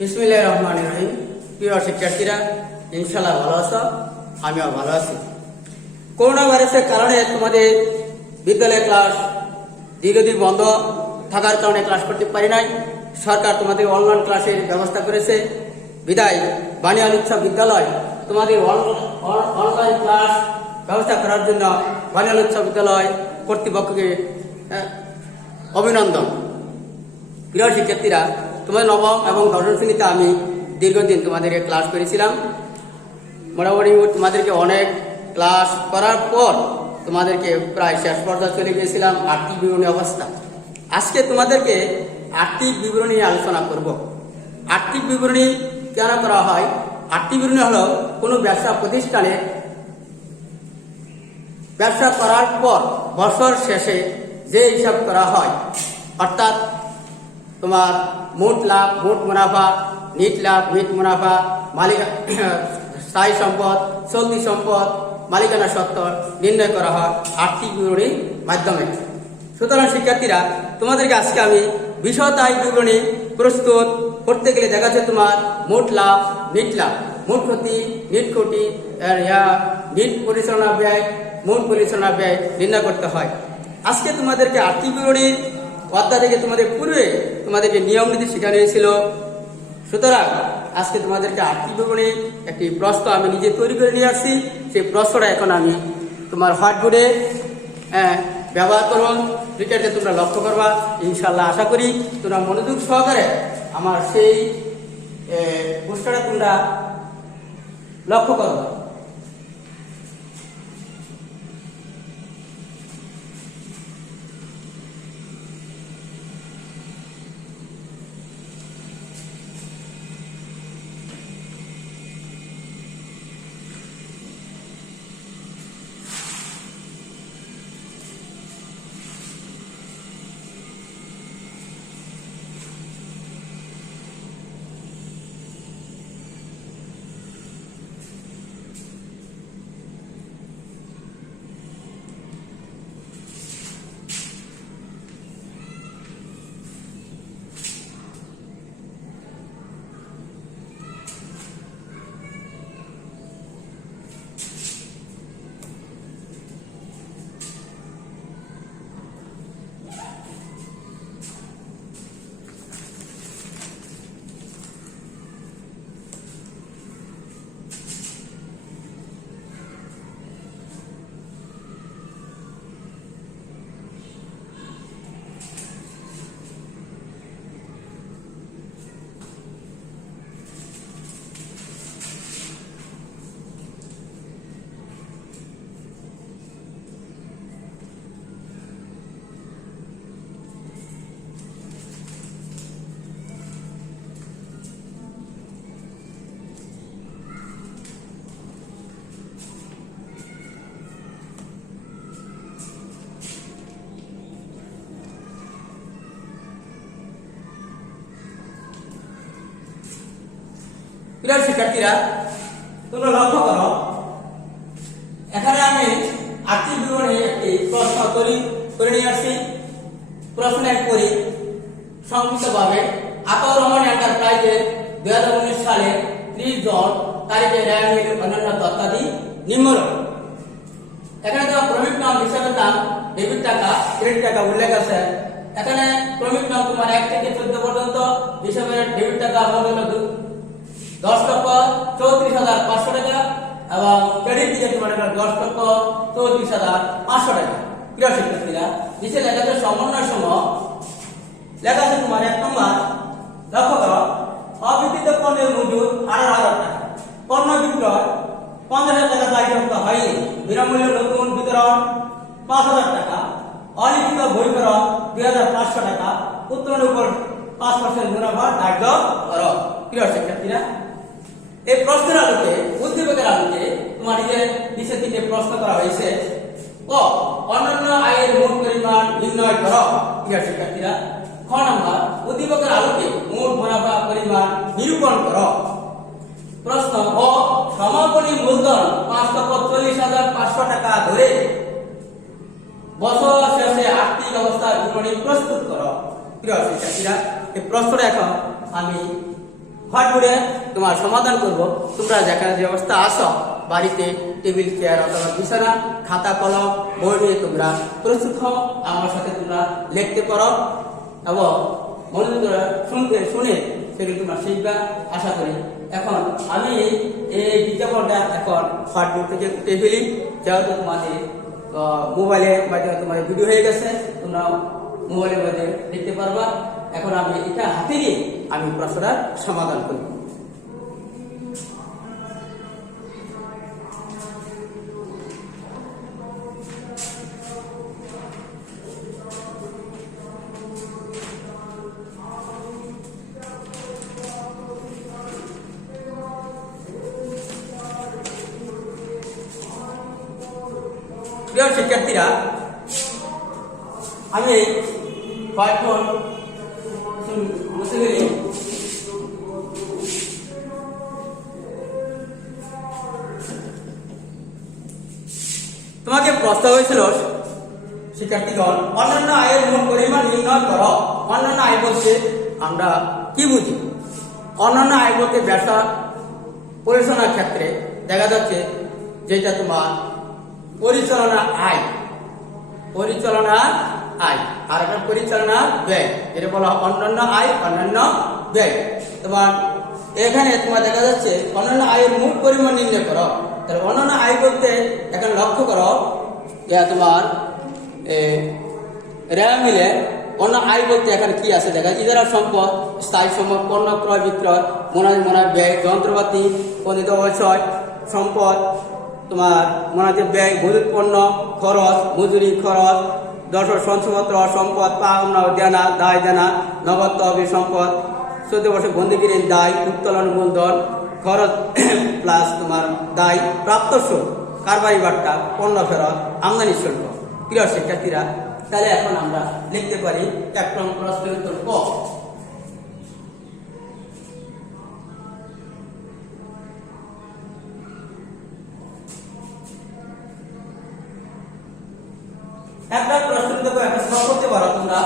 বিসমিল্লাহির রহমানির রহিম। প্রিয় শিক্ষার্থীরা, ইনশাআল্লাহ ভালো আছো, আমিও ভালো আছি। করোনা ভাইরাসের কারণে তোমাদের বিদ্যালয় ক্লাস দীর্ঘদিন বন্ধ থাকার কারণে ক্লাস করতে পারি নাই। সরকার তোমাদের অনলাইন ক্লাসের ব্যবস্থা করেছে। বিদায় বানিয়াল উচ্চ বিদ্যালয় তোমাদের অনলাইন ক্লাস ব্যবস্থা করার জন্য বানিয়াল উচ্চ বিদ্যালয় কর্তৃপক্ষকে অভিনন্দন। প্রিয় শিক্ষার্থীরা, তোমাদের নবম এবং দশম শ্রেণীতে আমি দীর্ঘদিন তোমাদেরকে ক্লাস করেছিলাম। মোটামুটি তোমাদেরকে অনেক ক্লাস করার পর তোমাদেরকে প্রায় শেষ পর্যায়ে চলে গিয়েছিলাম আর্থিক বিবরণী অবস্থা। আজকে তোমাদেরকে আর্থিক বিবরণী নিয়ে আলোচনা করব। আর্থিক বিবরণী কেন করা হয়? আর্থিক বিবরণী হলো কোনো ব্যবসা প্রতিষ্ঠানে ব্যবসা করার পর বছর শেষে যে হিসাব করা হয়, অর্থাৎ তোমার মোট লাভ, মোট মুনাফা, নিট লাভ, নিট মুনাফা, স্থায়ী সম্পদ, চলতি সম্পদ, মালিকানা সত্ত্ব নির্ণয় করা হয় আর্থিক বিবরণীর মাধ্যমে। সুতরাং শিক্ষার্থীরা, তোমাদেরকে আজকে আমি বিশদ আয় বিবরণী প্রস্তুত করতে গেলে দেখা যাচ্ছে তোমার মোট লাভ, নিট লাভ, মোট ক্ষতি, নিট ক্ষতি, নিট পরিচালনা ব্যয়, মোট পরিচালনা ব্যয় নির্ণয় করতে হয়। আজকে তোমাদেরকে আর্থিক বিবরণীর অধ্যায় থেকে তোমাদের পূর্বে তোমাদেরকে নিয়ম নীতি শেখানো হয়েছিল। সুতরাং আজকে তোমাদেরকে আর্থিক বিবরণী একটি প্রশ্ন আমি নিজে তৈরি করে নিয়ে আসছি। সেই প্রশ্নটা এখন আমি তোমার হোয়াইট বোর্ডে ব্যবহার করুন। যেটাতে তোমরা লক্ষ্য করবা। ইনশাল্লাহ আশা করি তোমরা মনোযোগ সহকারে আমার সেই প্রশ্নটা তোমরা লক্ষ্য করবা। প্রিয় শিক্ষার্থীরা, তোমরা লক্ষ্য করো, এখানে আমি আর্থিক বিবরণী একটি প্রশ্ন তৈরি করে নিয়ে আসছি। প্রশ্ন এক করি সংক্ষিপ্তভাবে। আতাউর রহমান এন্টারপ্রাইজের 2019 সালে 30 জন তারিখে রেয়ার মিল অন্যান্য তথ্যাদি নিম্নরূপ। এখানে তো ক্রমিক নাম হিসাবে দাম ডেবিট টাকা, ক্রেডিট টাকা উল্লেখ আছে। এখানে ক্রমিক নাম তোমার 1 থেকে 14 পর্যন্ত হিসাবে ডেবিট টাকা হলো 10,34,500 টাকা এবং ক্রেডিট দিয়ে তোমার 10,34,500 টাকা। প্রিয় শিক্ষার্থীরা, নিচে লেখা আছে সমন্বয় সময় লেখা আছে তোমার 1 নম্বর লক্ষ্য করো, অবিক্রিত পণ্যের মজুদ 18,000 টাকা, পণ্য বিক্রয় 50,000 টাকা দায়িত্ব হয়নি, বিনামূল্যে নতুন বিতরণ 5,000 টাকা, অলিখিত বহিকরণ 2,500 টাকা, উত্তোলনের উপর 5% মুনাফা ধার্য করো। প্রিয় শিক্ষার্থীরা, এই প্রশ্নের আলোকে, উদ্দীপকের আলোকে তোমার নিচে থেকে প্রশ্ন করা হয়েছে। ও অন্যান্য আয়ের মোট পরিমাণ নির্ণয় করো। প্রিয় শিক্ষার্থীরা, খ নম্বর উদ্দীপকের আলোকে মোট মুনাফা পরিমাণ নিরূপণ করো। প্রশ্ন ও সমাপনী মূলধন 5,40,500 টাকা ধরে বছর শেষে আর্থিক অবস্থা বিবরণী প্রস্তুত করো। প্রিয় শিক্ষার্থীরা, এই প্রশ্নটা এখন আমি হোয়াইটবোর্ডে তোমার সমাধান করব। তোমরা যেখানে যে অবস্থা আসো বাড়িতে টেবিল চেয়ার অথবা বিছানা খাতা কলম বই নিয়ে তোমরা প্রস্তুত হও, আমার সাথে তোমরা লিখতে পারো এবং মনোযোগ করে শুনে সেগুলো তোমরা শিখবা আশা করি। এখন আমি এই বিজ্ঞাপনটা এখন হোয়াইটবোর্ড থেকে উঠে ফেলি, যেহেতু তোমাদের মোবাইলের মাধ্যমে তোমাদের ভিডিও হয়ে গেছে, তোমরা মোবাইলের মাধ্যমে দেখতে পারবা। এখন আমি এটা হাতে নিয়ে আমি প্রশ্নটা সমাধান করব। প্রিয় শিক্ষার্থীরা, আমি হোয়াইটবোর্ড মুছে ফেলি। তোমাকে প্রশ্ন হয়েছিল শিক্ষার্থীগণ, অন্যান্য আয়ের মোট পরিমাণ নির্ণয় করো। অন্যান্য আয় বলতে আমরা কি বুঝি? অন্যান্য আয় বলতে ব্যবসা পরিচালনার ক্ষেত্রে দেখা যাচ্ছে যেটা তোমার পরিচালনা আয়, পরিচালনা আয় আর একটা পরিচালনা ব্যয়, এটা বলা হয় অন্যান্য আয় অন্যান্য ব্যয়। তোমার এখানে তোমার দেখা যাচ্ছে অন্যান্য আয়ের মোট পরিমাণ নির্ণয় করো। তাহলে অন্যান্য আয় বলতে এখানে লক্ষ্য করো তোমার রেয়া মিলে অন্য আয় বলতে এখানে কি আছে দেখা, ইজারা সম্পদ, স্থায়ী সম্পদ, পণ্য ক্রয় বিক্রয়, মোনাজ ব্যয়, যন্ত্রপাতি, খনিজ অবশয় সম্পদ, তোমার মোনাজে ব্যয়, মজুত পণ্য খরচ, মজুরি খরচ, দর্শক সঞ্চয়পত্র সম্পদ, পাওনা দেনা, দায় দেনা, নগদ তহবিল সম্পদ, 14 বছর বন্দীগিরির দায়, উত্তোলন মূলধন খরচ প্লাস তোমার দায়, প্রাপ্ত সুদ, কারবারি বাট্টা, পণ্য ফেরত, আমদানি শুল্ক। প্রিয় শিক্ষার্থীরা, তাহলে এখন আমরা লিখতে পারি 1 নং প্রশ্নের উত্তর ক। একটা প্রশ্ন দেখো, একটা সলভ করতে পারো তোমরা।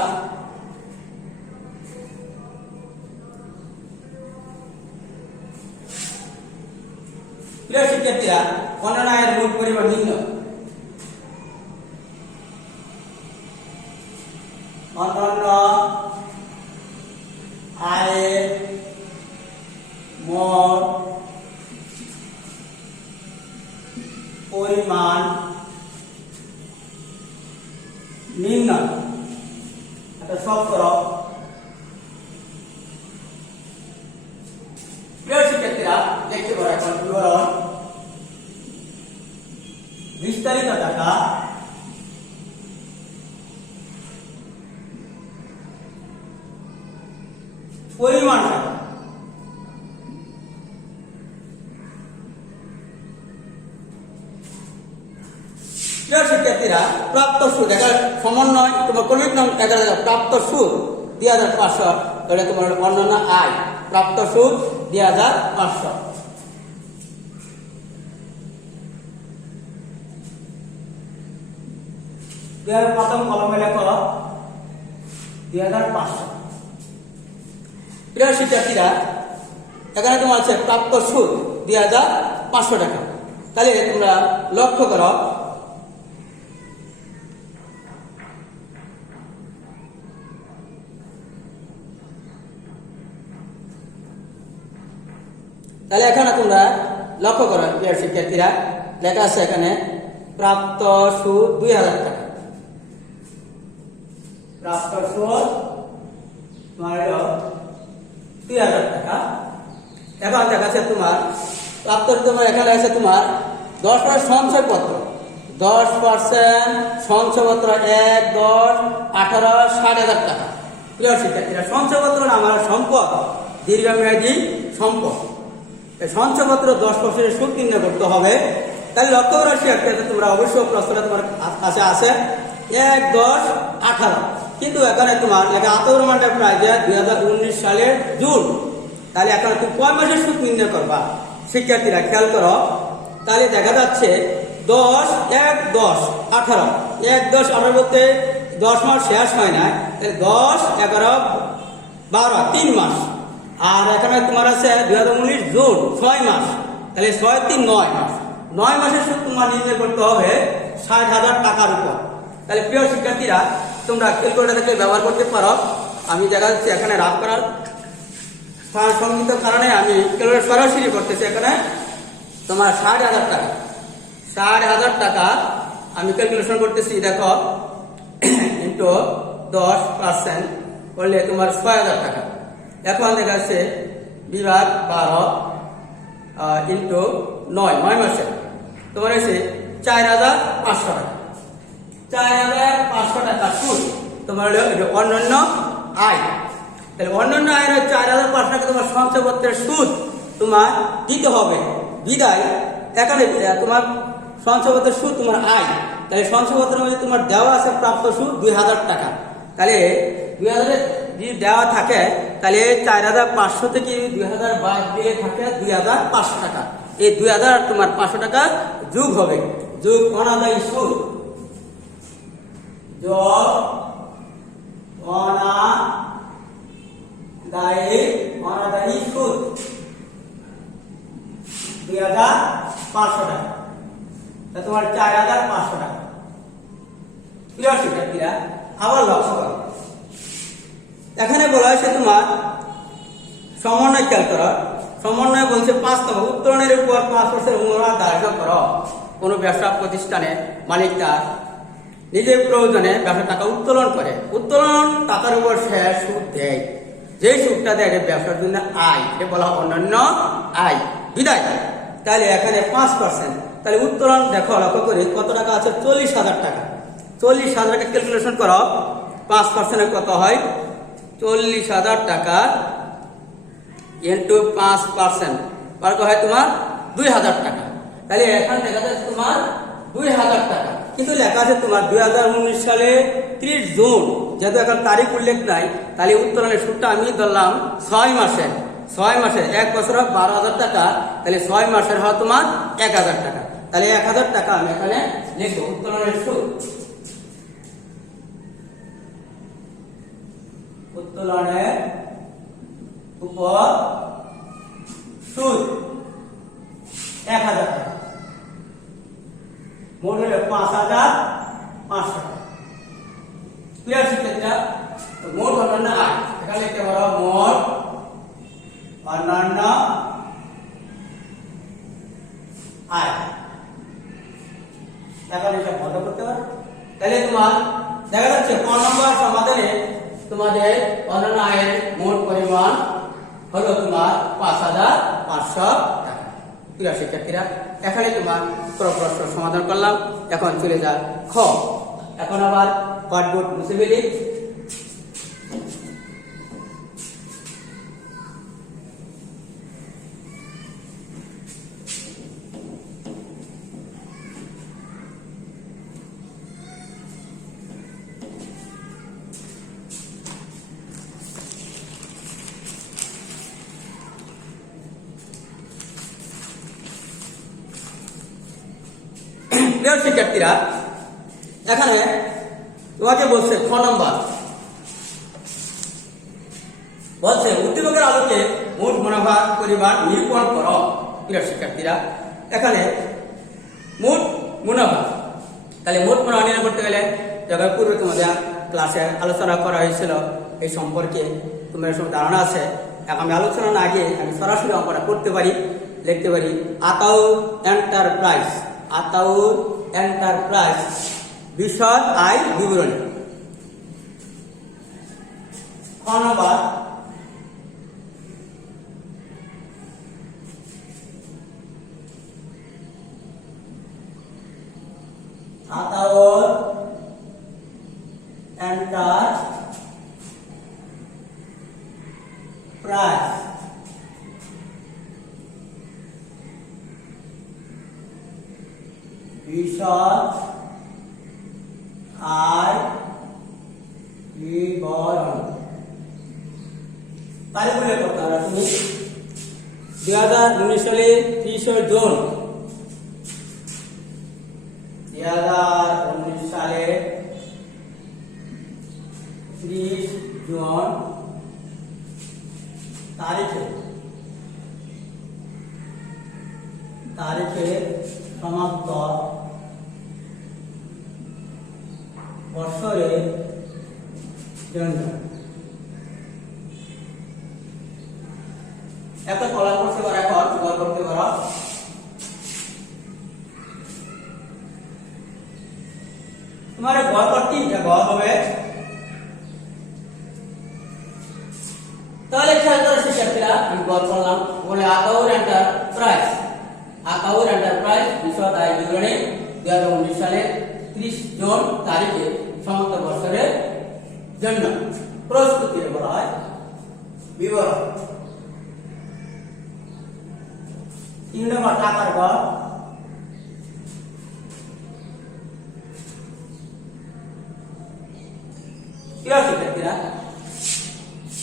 প্রিয় শিক্ষার্থীরা, অন্যান্য আয়ের মোট পরিমাণ নির্ণয়। অন্যান্য আয়ের মোট পরিমাণ নির্ণয়। একটা সলভ করো। প্রিয় শিক্ষার্থীরা, দেখতে পারো এখন বিবরণ। বিস্তারিত টাকা, পরিমাণ টাকা, প্রিয় শিক্ষার্থীরা, প্রাপ্ত সুদ এখানে সমন্বয় তোমার ক্রমিক নাম 11,000 প্রাপ্ত সুদ 2,500, এটা তোমার অন্যান্য আয়, প্রাপ্ত সুদ 2,500। প্রথম কলমে লেখো 2,500। প্রিয় শিক্ষার্থীরা, এখানে তোমার আছে প্রাপ্ত সুদ 2,500 টাকা। তাহলে তোমরা লক্ষ্য করো তাহলে এখানে তোমরা লক্ষ্য করো প্রিয় শিক্ষার্থীরা, লেখা আছে এখানে প্রাপ্ত সুদ 2,000 টাকা। প্রাপ্ত সুদ তোমার 2,000 টাকা। এখন দেখা যাচ্ছে তোমার প্রাপ্ত তোমার এখানে আছে তোমার 10% সঞ্চয়পত্র, 10% সঞ্চয়পত্র 1, 10, 18, 60,000 টাকা। প্রিয় শিক্ষার্থীরা, সঞ্চয়পত্র আমার সম্পদ, দীর্ঘমেয়াদী সম্পদ। সঞ্চয়পত্র 10% সুদ নির্ণয় করতে হবে। তাহলে লক্ষ্য করা শিক্ষার্থীরা, তোমরা অবশ্যই প্রশ্নটা তোমার কাছে আছে 1, 10, 18, কিন্তু এখানে তোমার লেখা 18 মানটা প্রায় 2019 সালের জুন। তাহলে এখন তুমি কয় মাসের সুদ নির্ণয় করবা শিক্ষার্থীরা, খেয়াল করো। তাহলে দেখা যাচ্ছে 10, 1, 10, 18, 1, 10, 18 বলতে 10 মাস শেষ হয় না, তাহলে 10, 11, 12, 3 মাস। আর এখানে তোমার আছে 2019 জুন 6 মাস, তাহলে 6 3 9 মাস, 9 মাসের সুদ তোমার নির্ণয় করতে হবে 60,000 টাকার উপর। তাহলে প্রিয় শিক্ষার্থীরা তোমরা ক্যালকুলেটরকে ব্যবহার করতে পারো। আমি দেখা যাচ্ছে এখানে রাফ করার সংগীত কারণে আমি ক্যালকুলেটর সরাসরি করতেছি। এখানে তোমার 60,000 টাকা, 60,000 টাকা আমি ক্যালকুলেশন করতেছি। দেখো ইন্টু 10% করলে তোমার 6,000 টাকা। এখন দেখা যাচ্ছে বিভাগ 12 ইন্টু 9 মাসে তোমার হয়েছে 4,500 টাকা। 4,500 টাকা সুদ তোমার অন্যান্য আয়। তাহলে অন্যান্য আয়ের 4,500 টাকা তোমার সঞ্চয়পত্রের সুদ তোমার দিতে হবে। বিদায় এখানে তোমার সঞ্চয়পত্রের সুদ তোমার আয়। তাহলে সঞ্চয়পত্রের মধ্যে তোমার দেওয়া আছে প্রাপ্ত সুদ 2,000 টাকা। তাহলে 2,000 যদি দেওয়া থাকে তাহলে 4,500 থেকে 2,000 বাদ দিয়ে থাকে 2,500 টাকা। এই 2,000 তোমার 500 টাকা যোগ হবে, যোগ অনাদায়ী সুদ, যোগ অনাদায়ী সুদ 2,500 টাকা। তা তোমার 4,500 টাকা। প্রিয় শিক্ষার্থীরা আবার লক্ষ্য করো, এখানে বলা হয়েছে তোমার সমন্বয় খেয়াল করো। সমন্বয় বলছে 5 নম্বর উত্তোলনের উপর 5% অনুদান ধার্য করো। কোনো ব্যবসা প্রতিষ্ঠানে মালিক তার নিজের প্রয়োজনে ব্যবসা টাকা উত্তোলন করে, উত্তোলন টাকার উপর সে সুদ দেয়। যে সুদটা দেয় ব্যবসার জন্য আয়, এটা বলা অন্যান্য আয়। বিদায় তাহলে এখানে 5%, তাহলে উত্তোলন দেখো লক্ষ্য করে কত টাকা আছে 40,000 টাকা। 40,000 টাকা ক্যালকুলেশন করো, 5% কত হয় 40,000 টাকা ইন্টু 5% হয় তোমার 2,000 টাকা। তাহলে এখানে দেখা যাচ্ছে তোমার 2,000 টাকা, কিন্তু লেখা আছে তোমার 2019 সালে 30 জুন। যেহেতু এখন তারিখ উল্লেখ নাই, তাহলে উত্তোলনের সুদটা আমি ধরলাম 6 মাসের। 6 মাসের 1 বছর 12,000 টাকা, তাহলে 6 মাসের হয় তোমার 1,000 টাকা। তাহলে 1,000 টাকা আমি এখানে লিখবো উত্তোলনের সুদ। উত্তোলনের উপর সুদ 1,000 টাকা, মোট হলো 5,500 টাকা। ক্লিয়ার শিক্ষার্থীরা? মোট অন্যান্য আয় এখানে লিখতে পারো মোট অন্যান্য আয়। এখন এটা বন্ধ করতে পারো। তাহলে তোমার দেখা যাচ্ছে 5 নম্বর সমাধানে তোমাদের অন্যান্য আয়ের মোট পরিমাণ হলো তোমার 5,500 টাকা। প্রিয় শিক্ষার্থীরা এখানে তোমার প্রশ্ন সমাধান করলাম। এখন চলে যা খ। এখন আবার হোয়াইটবোর্ড মুছে ফেলি। প্রিয় শিক্ষার্থীরা এখানে তোমাকে বলছে খ নম্বর বলছে উদ্দীপকের আলোকে মোট মুনাফার পরিমাণ নিরূপণ করো। প্রিয় শিক্ষার্থীরা এখানে মোট মুনাফা, তাহলে মোট মুনাফা নির্ণয় করতে গেলে যখন পূর্বে তোমাদের ক্লাসে আলোচনা করা হয়েছিল এই সম্পর্কে তোমার সব ধারণা আছে। এখন আমি আলোচনা না আগে আমি সরাসরি অঙ্কটা করতে পারি, লিখতে পারি আতাউর এন্টারপ্রাইজ, আতাউর এন্টারপ্রাইজ বিশদ আয় বিবরণী। খ নম্বর আতাউর এন্টারপ্রাইজ বিশদ আয় বিবরণ। তারিখ উল্লেখ করতে হবে তুমি 2019 সালে 30 জুন, 2019 সালে 30 জুন তারিখে তারিখের সমান্তর বছরের জন্য একটা কলা করতে পারো, এখন গড় করতে পারো। তোমার গড় করতে গড় হবে, তাহলে খেয়াল করে শিক্ষার্থীরা আমি গড় করলাম বলে আকাউর এন্টারপ্রাইজ, আকাউর এন্টারপ্রাইজ বিশদ আয় বিবরণী 2019 সালের 30 জুন তারিখে সমস্ত বছরের জন্য প্রস্তুতির বলা হয় বিবরণ। 3 নম্বর টাকার গড়, শিক্ষার্থীরা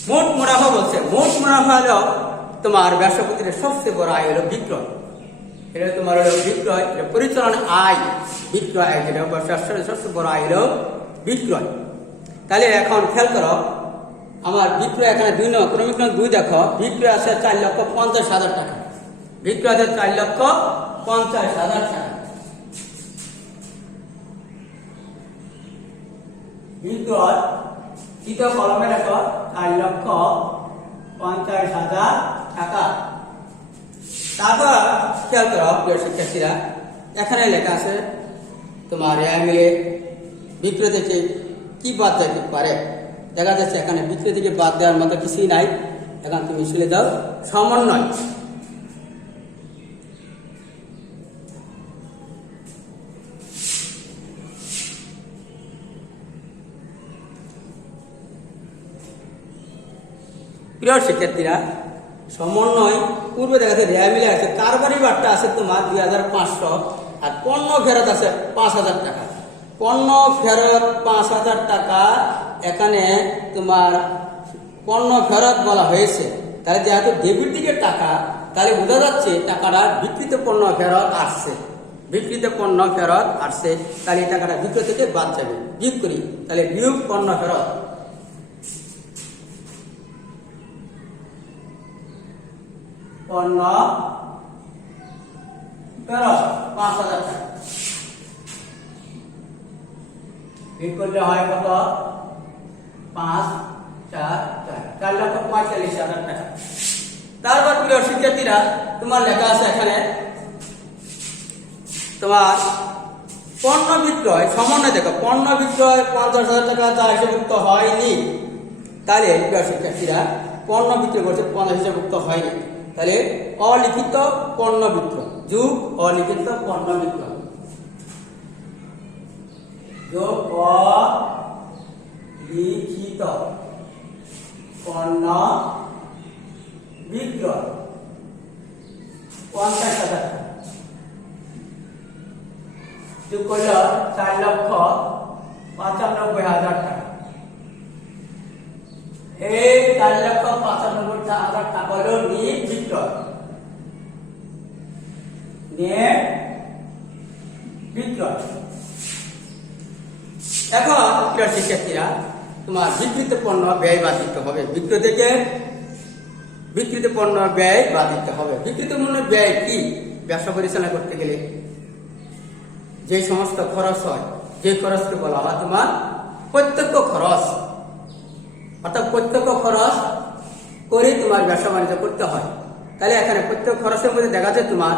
মোট মুনাফা বলছে, মোট মুনাফা হলো তোমার ব্যবসা প্রতিষ্ঠানের সবচেয়ে বড় আয় হলো বিক্রয়, এটা তোমার হলো বিক্রয়, পরিচালনা আয় বিক্রয় আয়, যেটা ব্যবসার সবচেয়ে বড় আয় হলো বিক্রয়। তাহলে এখন খেয়াল করো, আমার বিক্রয় এখানে 2 নম্বর ক্রমিক 2 দেখো, বিক্রয় আছে 4,50,000 টাকা, বিক্রয় আছে 4,50,000 টাকা, বিক্রয় তৃতীয় কলমে দেখো 4,50,000 টাকা। তারপর খেয়াল করো প্রিয় শিক্ষার্থীরা, এখানে লেখা আছে তোমার মিলে বিক্রয় থেকে কি বাদ যেতে পারে, দেখা যাচ্ছে এখানে বিক্রয় থেকে বাদ দেওয়ার মতো কিছুই নাই, এখন তুমি শুনে দাও সমন্বয়। প্রিয় শিক্ষার্থীরা, সমন্বয় পূর্বে দেখা যাচ্ছে রেয়া মিলে আছে, কারবারি বারটা আছে তোমার 2,500, আর পণ্য ফেরত আছে 5,000 টাকা, পণ্য ফেরত 5,000 টাকা, এখানে তোমার পণ্য ফেরত বলা হয়েছে, তাহলে যেহেতু ডেবিট দিকে টাকা, তাহলে বোঝা যাচ্ছে টাকাটা বিক্রিত পণ্য ফেরত আসছে, বিক্রিত পণ্য ফেরত আসছে, তাহলে এই টাকাটা বিক্রয় থেকে বাদ যাবে, বিয়োগ করি, তাহলে বিয়োগ পণ্য ফেরত, পণ্য ফেরত 5,000 টাকা, বিয়োগ করলে হয় কত, 5, 4, 4,45,000 টাকা। তারপর প্রিয় শিক্ষার্থীরা, তোমার লেখা আছে এখানে তোমার পণ্য বিক্রয় সমন্বয়, দেখো পণ্য বিক্রয় 50,000 টাকা তা হিসাবভুক্ত হয়নি, তাহলে প্রিয় শিক্ষার্থীরা পণ্য বিক্রয় করছে 50 হিসাবভুক্ত হয়নি, তাহলে অলিখিত পণ্য বিক্রয় যোগ অলিখিত পণ্য বিক্রয়, যোগ অলিখিত পণ্য বিক্রয় 50,000 টাকা, যোগ করল 4,95,000 টাকা, এই 4,95,000 টাকা হলো নিট বিক্রয়, নেট বিক্রয়। এখন প্রিয় শিক্ষার্থীরা, তোমার বিক্রিত পণ্য ব্যয় বাদ দিতে হবে, বিক্রয় থেকে বিক্রিত পণ্য ব্যয় বাদ দিতে হবে। বিক্রিত পণ্য ব্যয় কি, ব্যবসা পরিচালনা করতে গেলে যে সমস্ত খরচ হয়, যে খরচকে বলা হয় তোমার প্রত্যক্ষ খরচ, অর্থাৎ প্রত্যক্ষ খরচ করে তোমার ব্যবসা বাণিজ্য করতে হয়। তাহলে এখানে প্রত্যক্ষ খরচের মধ্যে দেখা যায় তোমার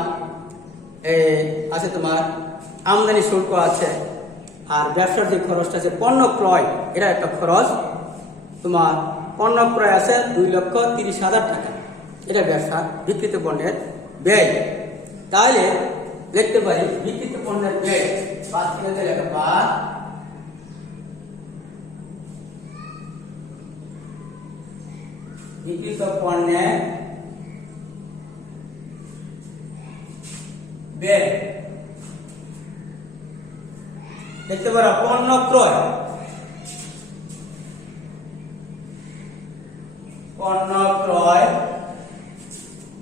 আছে তোমার আমদানি শুল্ক আছে, আর ব্যবসার যে খরচটা আছে পণ্য ক্রয়, এটা একটা খরচ, তোমার পণ্য ক্রয় আছে 2,30,000 টাকা, এটা ব্যবসা বিক্রিত পণ্যের ব্যয়। তাহলে লিখতে পারি বিক্রিত পণ্যের ব্যয় বাদ দিলে লেখা বাদ বিক্রিত পণ্যের ব্যয়। দেখতে পারো পণ্য ক্রয়, পণ্য ক্রয়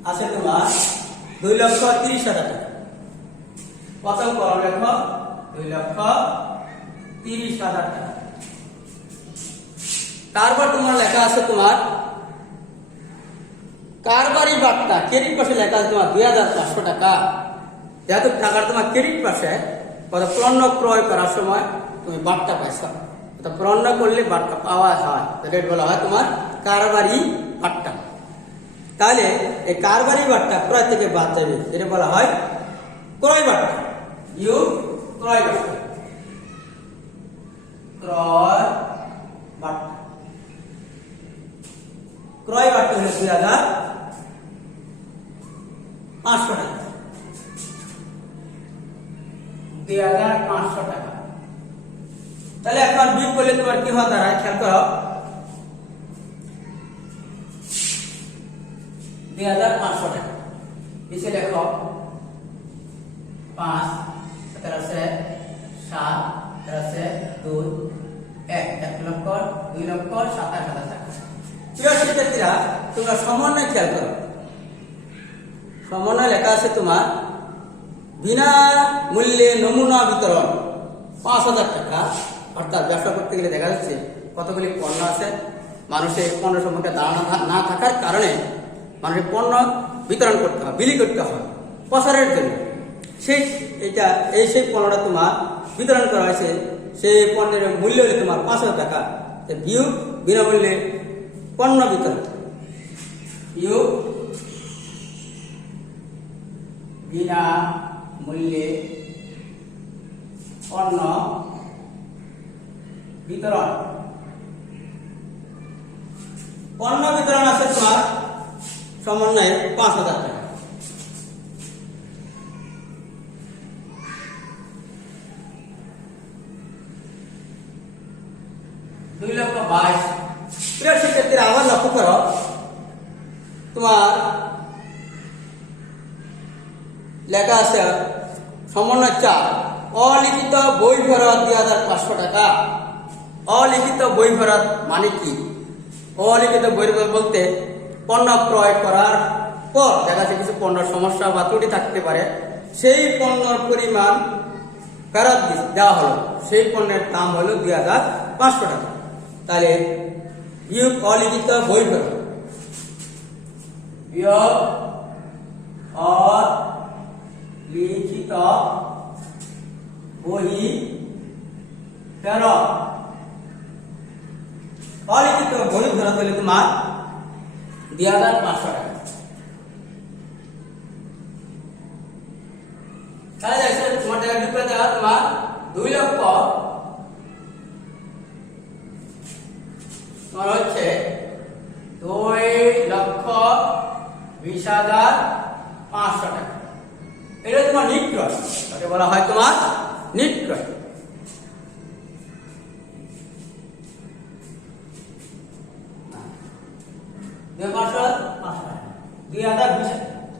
আছে তোমার 2,30,000 টাকা, প্রথম কলম লেখো 2,30,000 টাকা। তারপর তোমার লেখা আছে তোমার কারবারি বার্তা, ক্রেডিট পাশে লেখা আছে তোমার 2,500 টাকা, যেহেতু টাকার তোমার ক্রেডিট পাশে কত পণ্য ক্রয় করার সময় তুমি বার্তা পাইছ, তো পণ্য করলে বার্তা পাওয়া হয়, রেট বলা হয় তোমার কারবারি বার্তা। তাহলে এই কারবারি বার্তা ক্রয় থেকে বাদ যাবে, এটা বলা হয় ক্রয় বার্তা। ইউ ক্রয় বার্তা, ক্রয় বার্তা, ক্রয় বার্তা হলো 2500 টাকা, 2500 টাকা। তাহলে এখন বিয়োগ করলে তোমার কি হওয়া দাঁড়ায়, খেয়াল করো, 2500 টাকা নিচে লেখো 5, 7 আছে 7, আছে 2, 1 লক্ষ 2 লক্ষ 27,000 টাকা। প্রিয় শিক্ষার্থীরা, তোমরা সমন্বয় খেয়াল করো, সমন্বয় লেখা আছে তোমার বিনা মূল্যে নমুনা বিতরণ 5,000 টাকা। অর্থাৎ ব্যবসা করতে গেলে দেখা যাচ্ছে কতগুলি পণ্য আছে, মানুষের পণ্য সম্পর্কে ধারণা না থাকার কারণে মানুষের পণ্য বিতরণ করতে হয়, বিলি করতে হয় প্রচারের জন্য। সেই পণ্যটা তোমার বিতরণ করা হয়েছে, সেই পণ্যের মূল্য হলে তোমার 5,000 টাকা। বিয়োগ বিনামূল্যে পণ্য বিতরণ, বিয়োগ বিনা মূল্যে পণ্য বিতরণ। পণ্য বিতরণ আছে তোমার সমন্বয়ে 5,000 টাকা। দুই লক্ষ 22। প্রিয় শিক্ষার্থীরা, আবার লক্ষ্য করো, তোমার লেখা আছে সমন্বয় 4, অলিখিত বই ফেরত 2,500 টাকা। অলিখিত বই ফেরত মানে কি? অলিখিত বই ফেরত বলতে পণ্য ক্রয় করার পর দেখা যাচ্ছে কিছু পণ্য সমস্যা বা ত্রুটি থাকতে পারে, সেই পণ্যের পরিমাণ ফেরত দেওয়া হলো, সেই পণ্যের দাম হলো 2,500 টাকা। তাহলে বিয়োগ অলিখিত বই ফেরত, বিয়োগ অলিখিত বই ফেরত। অলিখিত বই ফেরত হলে তোমার 2,500 টাকা। তাহলে তোমার টাকা বিক্রয় দেওয়া তোমার 2 লক্ষ তোমার হচ্ছে 2,20,500 টাকা। এটা তোমার নিট ক্রয়, তাকে বলা হয় তোমার নিট ক্রয়।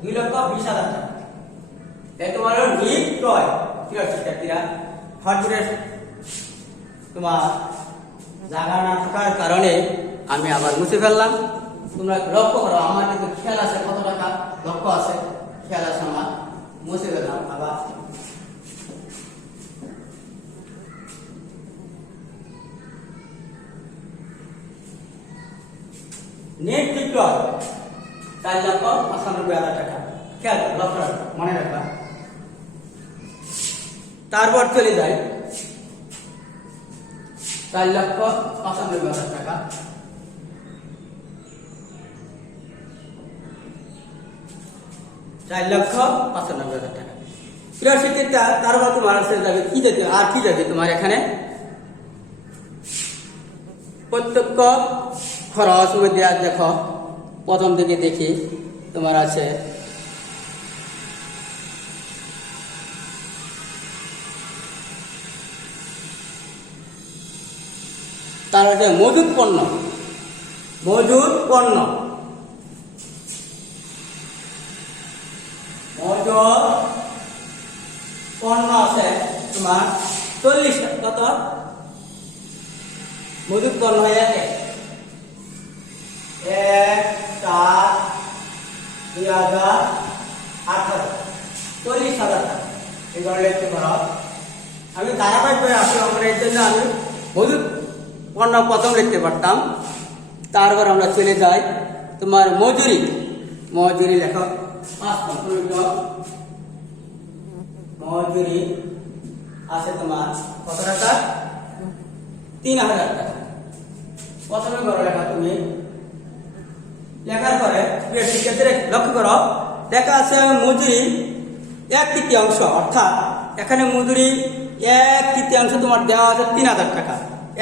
দুই লক্ষ 20,000 টাকা। তাই তোমার নিট ক্রয়। প্রিয় শিক্ষার্থীরা, হঠাৎ তোমার জায়গা না থাকার কারণে আমি আবার মুছে ফেললাম। তোমরা লক্ষ্য করো, আমার কিন্তু খেয়াল আছে কত টাকা লক্ষ্য আছে, খেয়াল আছে আমার, মুছে ফেললাম আবার। নেট বিক্রয় 4,95,000 টাকা। খেয়াল লক্ষ্য মনে রাখবা। তারপর চলে যায় 4,95,000 টাকা। টাকা। প্রিয় শিক্ষার্থীরা, তারপর তোমার যাবে কি যাবে, আর কি যাবে তোমার এখানে প্রত্যক্ষ খরচ মধ্যে। আর দেখো প্রথম দিকে দেখি তোমার আছে তার আছে মজুদ পণ্য, মজুদ পণ্য, মজুদ পণ্য আছে তোমার 40 কত মজুদ পণ্য হয়ে যাচ্ছে 1/7/2018 40,000 টাকা। এগুলো লিখতে পারো। আমি ধারাবাহিকভাবে আসলে আমরা এর জন্য আমি মজুদ পণ্য প্রথম লিখতে পারতাম। তারপর আমরা চলে যাই তোমার মজুরি। মজুরি লেখো 5 মজুরি আছে তোমার কত টাকা? 3000 টাকা। প্রথমে করো লেখা, তুমি লেখার পরে প্রিয় শিক্ষার্থীরা লক্ষ্য করো, লেখা আছে মজুরি 1/3, অর্থাৎ এখানে মজুরি 1/3 তোমার দেওয়া আছে 3000 টাকা।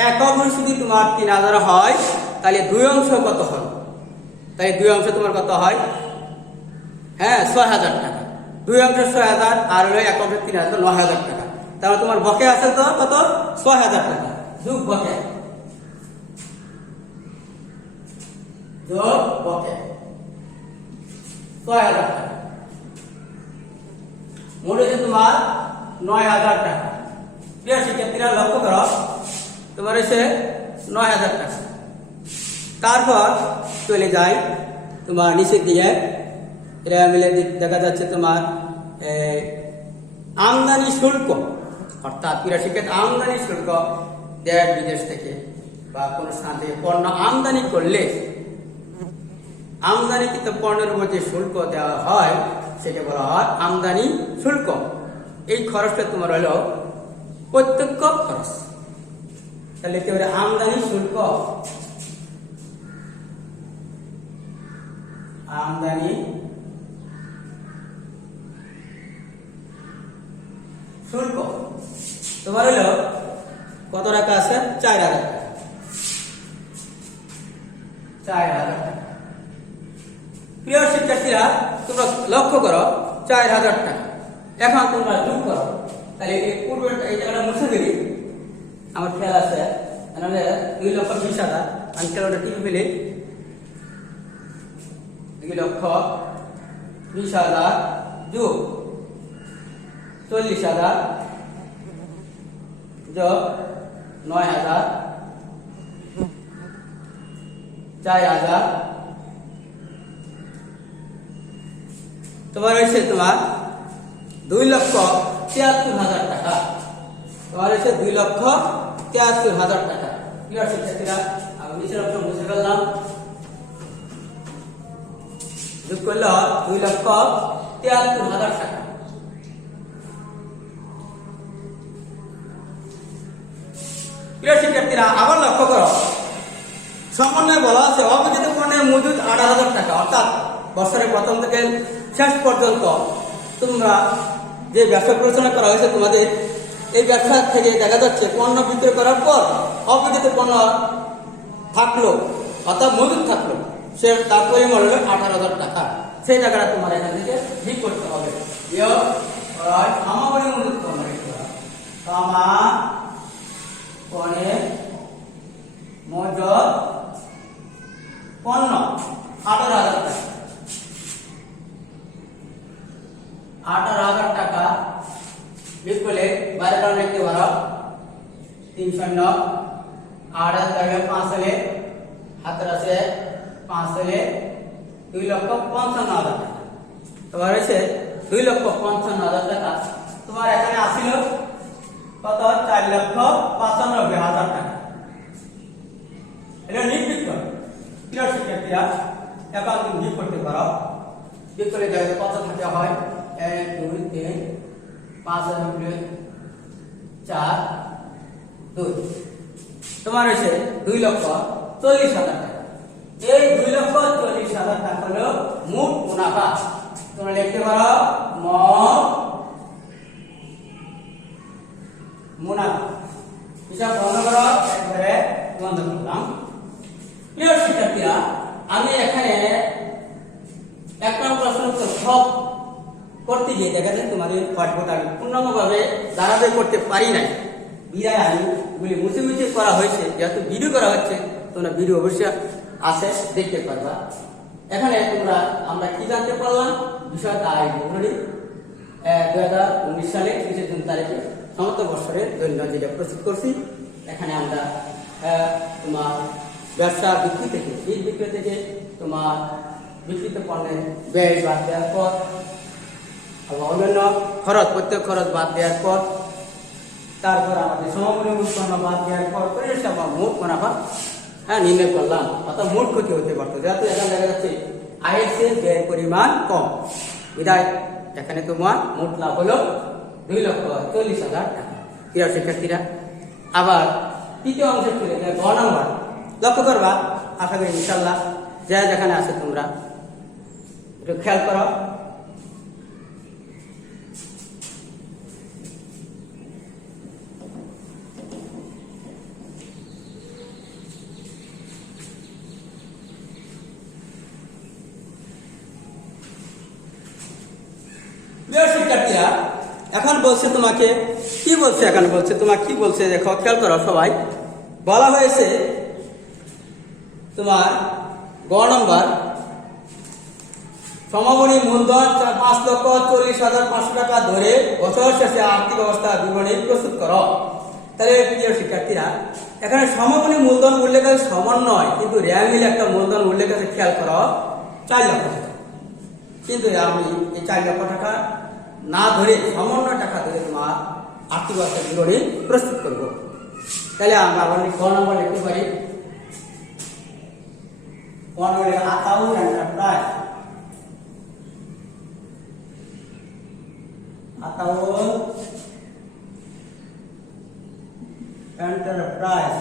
একক যদি তোমার 3000 হয় তাহলে 2 অংশ কত হয়? তাই 2 অংশ তোমার কত হয়? হ্যাঁ, 6000 টাকা। 2 অংশ 6000 আর হলো এক অংশ 3000, 9000 টাকা। তাহলে তোমার বকেয়া আছে তো কত? 6000 টাকা যোগ বকেয়া, যোগ বকেয়া 6000 টাকা। মোট হচ্ছে তোমার 9000 টাকা। প্রিয় শিক্ষার্থীরা লক্ষ্য করো, তোমার হচ্ছে 9000 টাকা। তারপর চলে যাই তোমার নিচের দিকে, এটা মিলে দেখা যাচ্ছে তোমার আমদানি শুল্ক, অর্থাৎ প্রিয় শিক্ষার্থী আমদানি শুল্ক দেশ বিদেশ থেকে বা কোন স্থান থেকে পণ্য আমদানি করলে আমদানিকৃত পণ্যের উপর যে শুল্ক দেওয়া হয় সেটা বলা হয় আমদানি শুল্ক। এই খরচটা তোমার হলো প্রত্যক্ষ খরচ। তাহলে কি বলে? আমদানি শুল্ক, আমদানি শুল্ক তোমার হলো কত টাকা আছে? 4000 টাকা। 4000 টাকা। প্রিয় শিক্ষার্থীরা তোমরা লক্ষ্য করো, 4000 টাকা। এখন তোমরা যোগ করো, তাহলে এই পূর্বের এই জায়গাটা মুছে দিবি, আমার খেয়াল আছে, 2,20,000। আমি খেলাটা টিভি পেলে 2,20,000 যোগ 40,000 যোগ 9,000 4,000 তোমার হয়েছে তোমার 2,73,000 টাকা। তোমার হয়েছে 2,73,000 টাকা। প্রিয় শিক্ষার্থীরা আমি নিচের অংশ মুছে ফেললাম, যোগ করলে 2,73,000 টাকা। প্রিয় শিক্ষার্থীরা আবার লক্ষ্য করো, সমন্বয়ে বলা আছে অবিকৃত পণ্যের মজুদ 8,000 টাকা, অর্থাৎ বছরের প্রথম থেকে শেষ পর্যন্ত তোমরা যে ব্যবসা পরিচালনা করা হয়েছে তোমাদের এই ব্যবসা থেকে দেখা যাচ্ছে পণ্য বিক্রয় করার পর অবিকৃত পণ্য থাকলো, অর্থাৎ মজুদ থাকলো, সে তার পরিমাণ হলো 18,000 টাকা। সেই টাকাটা তোমার এখান থেকে ঠিক করতে হবে। সামগ্রী মজুদ পণ্য, সামগ্রী মজুদ পণ্য 18,000 টাকা। 18,000 টাকা বিয়োগ করলে বাইরে কারণ লিখতে পারো 3 8 টাকা 5 হলে হাতের আছে 5 হলে 2,55,000 টাকা। তোমার হয়েছে 2,55,000 টাকা। তোমার এখানে আসিল কত? 4,95,000 টাকা। এটা নির্বিক করো। প্রিয় শিক্ষার্থীরা এখন তুমি বিয়োগ করতে পারো, বিয়োগ করে কত থাকে হয়? 1 2 3 5 4 2। তোমার হয়েছে 2,40,000 টাকা। এই 2,40,000 টাকা হলো মোট মুনাফা। তোমরা লিখতে পারো মোট মুনাফা। হিসাব বন্ধ করো, একবারে বন্ধ করলাম। প্রিয় শিক্ষার্থীরা আমি এখানে এক নম্বর প্রশ্ন উত্তর সব করতে গিয়ে দেখা যায় তোমাদের পাঠ্যটা আমি পূর্ণাঙ্গভাবে ধারাবাহিক করতে পারি নাই, বিদায় আমি এগুলি মুছে মুছে করা হয়েছে। যেহেতু ভিডিও করা হচ্ছে তোমরা ভিডিও অবশ্যই আছে, দেখতে পারবা। এখানে তোমরা আমরা কি জানতে পারলাম? বিষয়টা আয় 2019 সালে 30 জুন তারিখে সমস্ত বছরের জন্য যেটা প্রস্তুত করছি। এখানে আমরা তোমার ব্যবসা বিক্রি থেকে বীজ বিক্রি থেকে তোমার বিক্রিত পণ্যের ব্যয় বাদ দেওয়ার পর অন্যান্য খরচ প্রত্যেক খরচ বাদ দেওয়ার পর তারপর আমাদের সমগ্র উৎপন্ন বাদ দেওয়ার পর আমরা মোট মুনাফা নির্ণয় করলাম, অর্থাৎ মোট ক্ষতি হতে পারতো। যেহেতু এখানে দেখা যাচ্ছে আয়ের চেয়ে ব্যয়ের পরিমাণ কম, বিধায় এখানে তোমার মোট লাভ হলো 2,40,000 টাকা। প্রিয় শিক্ষার্থীরা, আবার তৃতীয় অংশ চলে যায় গ নম্বর। লক্ষ্য করবা, আশা করি ইনশাল্লাহ যা যেখানে আছে তোমরা একটু খেয়াল করো। প্রিয় শিক্ষার্থীরা, এখন বলছে তোমাকে কি বলছে, এখন বলছে তোমাকে কি বলছে দেখো, খেয়াল করো সবাই। বলা হয়েছে তোমার গ নম্বর, সমাপনী মূলধন 5,40,500 টাকা ধরে বছর শেষে আর্থিক অবস্থা বিবরণী প্রস্তুত করো। তাহলে প্রিয় শিক্ষার্থীরা, এখানে সমাপনী মূলধন উল্লেখ আছে সমন্বয়, কিন্তু র্যামিল একটা মূলধন উল্লেখ আছে, খেয়াল করো 4 লক্ষ টাকা। কিন্তু আমি এই 4 লক্ষ টাকা না ধরে সমন্বয় টাকা ধরে তোমার আর্থিক অবস্থা বিবরণী প্রস্তুত করব। তাহলে আমরা ক নম্বর লিখতে পারি, আতাউল এন্টারপ্রাইজ, আতাউল এন্টারপ্রাইজ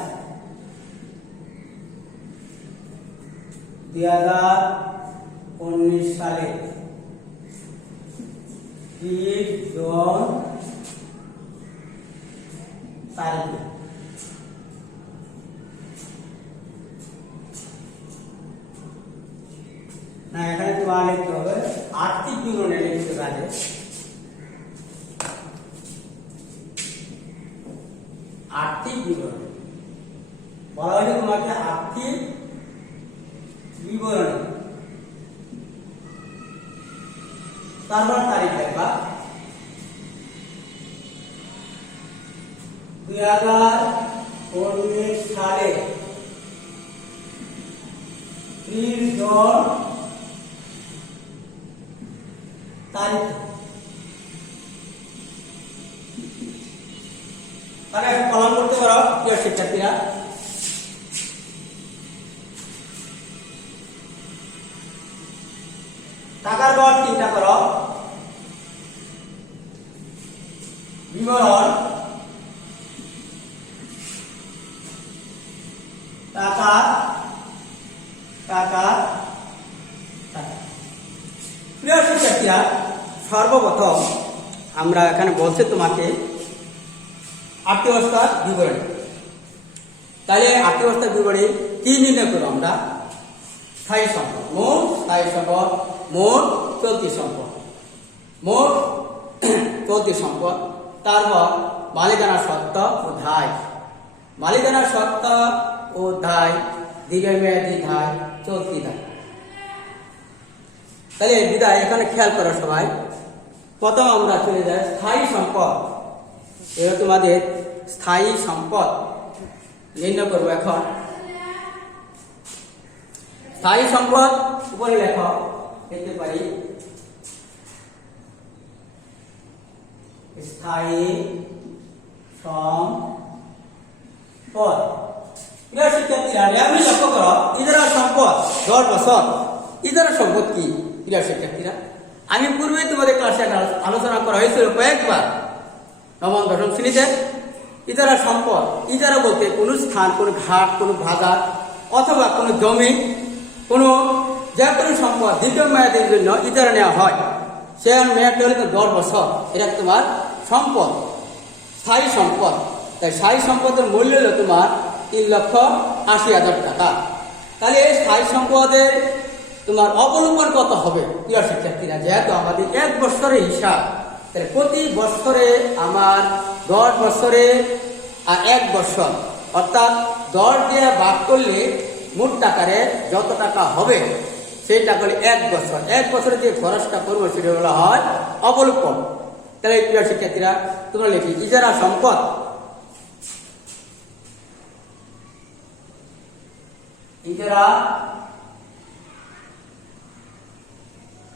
2019 সালে 30 জুন তারিখে। না, এখানে তোমার লিখতে হবে আর্থিক বিবরণী লিখতে পারে, আর্থিক বিবরণী বলা হয়েছে তোমাকে আর্থিক বিবরণী। তারপর তারিখ লিখবা 2019 সালে 30 জুন তারিখ। তাহলে কলম করতে পারো প্রিয় শিক্ষার্থীরা। টাকার গড় 3টা করো, বিবরণ, টাকা টাকা টাকা। প্রিয় শিক্ষার্থীরা, সর্বপ্রথম আমরা এখানে বলছে তোমাকে আর্থিক অবস্থার বিবরণী। তাহলে আর্থিক অবস্থার বিবরণী কি নির্ণয় করবো আমরা? স্থায়ী সম্পদ, মোট স্থায়ী সম্পদ, মোট চলতি সম্পদ, মোট চলতি সম্পদ। তারপর মালিকানা সত্ত্ব ও ধায়, মালিকানা সত্ত্ব ও ধায়, দীর্ঘমেয়াদী ধায়, চলতি ধায়। তাহলে বিদায় এখানে খেয়াল করো সবাই। প্রথম আমরা চলে যাই স্থায়ী সম্পদ। এবার তোমাদের স্থায়ী সম্পদ নির্ণয় করবো। এখন স্থায়ী সম্পদ উপরে লেখো, লিখতে পারি স্থায়ী সম্পদ। প্রিয় শিক্ষার্থীরা, আমি লক্ষ্য করো ইজারা সম্পদ 10 বছর। ইজারা সম্পদ কি প্রিয় শিক্ষার্থীরা? আমি পূর্বে তোমাদের ক্লাসে আলোচনা করা হয়েছিল কয়েকবার, নবম দশম শ্রেণীতে। ইজারা সম্পদ, ইজারা বলতে কোনো স্থান, কোনো ঘাট, কোনো বাজার অথবা কোনো জমি, কোনো যে কোনো সম্পদ দীর্ঘমেয়াদের জন্য ইজারা নেওয়া হয়। সে মেয়াদ হলে তো 10 বছর। এটা তোমার সম্পদ, স্থায়ী সম্পদ। তাই স্থায়ী সম্পদের মূল্য হলো তোমার 3,80,000 টাকা। তাহলে এই স্থায়ী সম্পদের তোমার অবলম্বন কত হবে প্রিয় শিক্ষার্থীরা? যেহেতু আমাদের 1 বছরের হিসাব, তাহলে প্রতি বছরে আমার 10 বছরে আর 1 বছর, অর্থাৎ 10 দিয়ে ভাগ করলে মোট টাকারে যত টাকা হবে সেই টাকা হলে 1 বছর। 1 বছরে যে খরচটা করবো সেটা বলা হয় অবলম্বন। তাহলে প্রিয় শিক্ষার্থীরা, তোমরা লিখি ইজারা সম্পদ, ইজারা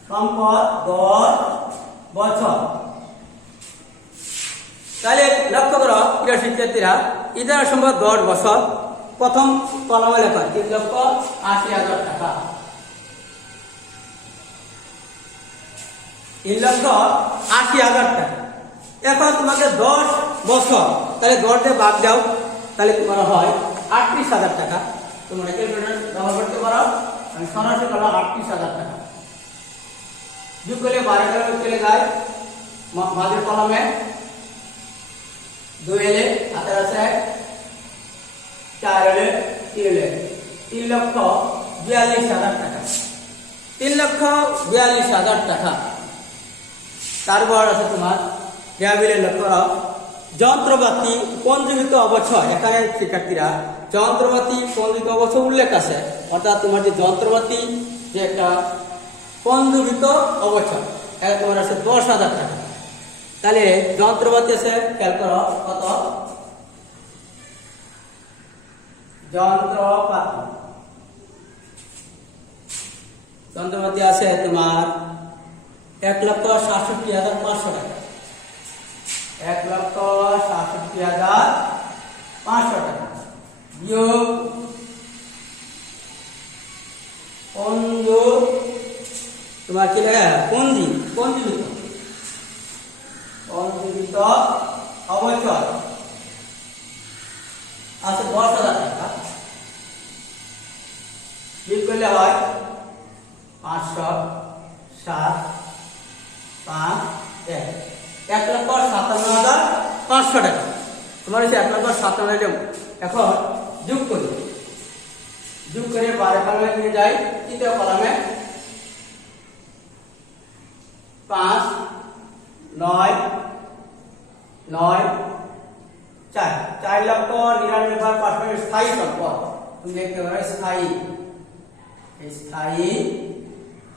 সম্পদ 10 বছর। তাহলে লক্ষ্য করো প্রিয় শিক্ষার্থীরা, ইজারা সম্পদ 10 বছর। প্রথম কলমে লেখা 3,80,000 টাকা, 3,80,000 টাকা। এখন তোমাকে 10 বছর, তাহলে 10 দিয়ে ভাগ দাও, তাহলে তোমার হয় 38,000 টাকা। তোমরা ক্যালকুলেটর ব্যবহার করতে পারো। আমি সরাসরি বললাম 38,000 টাকা। যোগ করলে 12 টাকা চলে যায় মাঝের কলমে, 2 এলে হাতের আছে 4 এলে 3 এলে 3,42,000 টাকা। 3,42,000 টাকা। তারপর আছে তোমার টেবিলের লক্ষ্য করো, যন্ত্রপাতি পঞ্জীবিত অবছর। এখানে শিক্ষার্থীরা যন্ত্রপাতি পঞ্জীবিত অবছর উল্লেখ আছে, অর্থাৎ তোমার যে যন্ত্রপাতি যে একটা পঞ্জীবিত অবছর, এটা তোমার আছে 10,000 টাকা। তাহলে যন্ত্রপাতি আছে, খেয়াল করো কত, যন্ত্রপাতি আছে তোমার 1,67,500 টাকা। 1,67,500 টাকা বিয়োগ তোমার কি লেখা, পঞ্জীবিত অবচর আছে 10,000 টাকা। বিয়োগ করলে হয় 5,7,5,1,57,500 টাকা। তোমার হচ্ছে 1,57,000। এখন যোগ করি, যোগ করে 12 কলমে নিয়ে যাই, তৃতীয় কলমে 5, 9, 9, 4, 4,99,500 স্থায়ী সম্পদ। তুমি দেখতে পারো স্থায়ী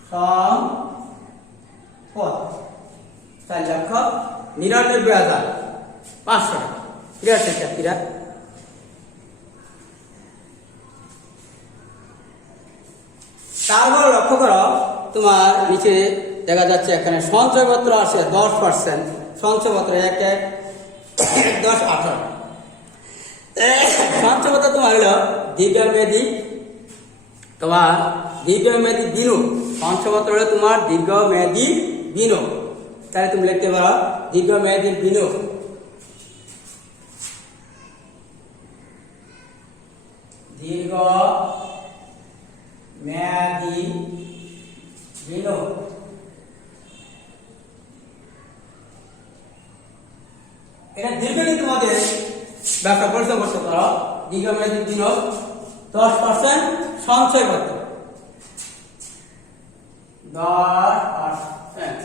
সম্পদ 4,99,500 টাকা। ঠিক আছে শিক্ষার্থীরা, তারপর লক্ষ্য করো তোমার নিচে দেখা যাচ্ছে এখানে সঞ্চয়পত্র আছে 10%। সঞ্চয়পত্র 1,10,18 সঞ্চয়পত্র তোমার হলো দীর্ঘমেয়াদী, তোমার দীর্ঘমেয়াদী বিনিয়োগ। সঞ্চয়পত্র হলো তোমার দীর্ঘমেয়াদী বিনিয়োগ। তাহলে তুমি লিখতে পারো দীর্ঘমেয়াদী বিনিয়োগ। দীর্ঘমেয়াদী বিনিয়োগ। এটা দীর্ঘদিন তোমাদের ব্যবসা পরিচালনা করতে পারো। দীর্ঘমেয়াদী বিনিয়োগ 10% সঞ্চয়পত্র, 10%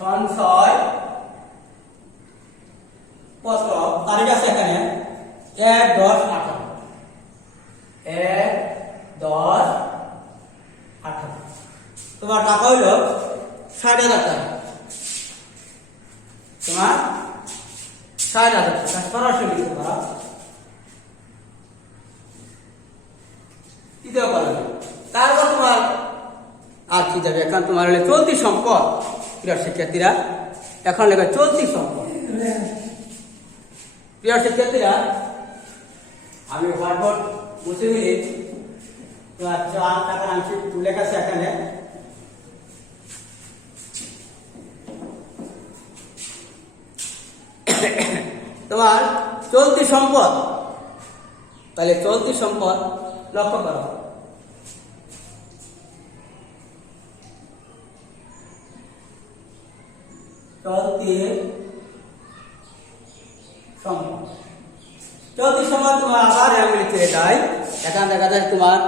সঞ্চয় পত্র। তারিখ আছে এখানে 1/10/18, 1/10/18। তোমার টাকা হইল 60,000 টাকা। তোমার 60,000 টাকা সরাসরি দিতে পারো। তৃতীয় কলম, তারপর তোমার আর কি যাবে, এখন তোমার হলে চলতি সম্পদ। প্রিয় শিক্ষার্থীরা, এখন লেখা চলতি সম্পদ। প্রিয় শিক্ষার্থীরা, আমি হোয়াইটবোর্ড মুছে নিয়ে তোমার 4 টাকার আংশিক লেখা আছে এখানে। তোমার চলতি সম্পদ, তাহলে চলতি সম্পদ লক্ষ্য করো, চলতি সম্পদ। চলতি সম্পদ তোমার আবার আমি লিখতে যাই। এখানে দেখা যায় তোমার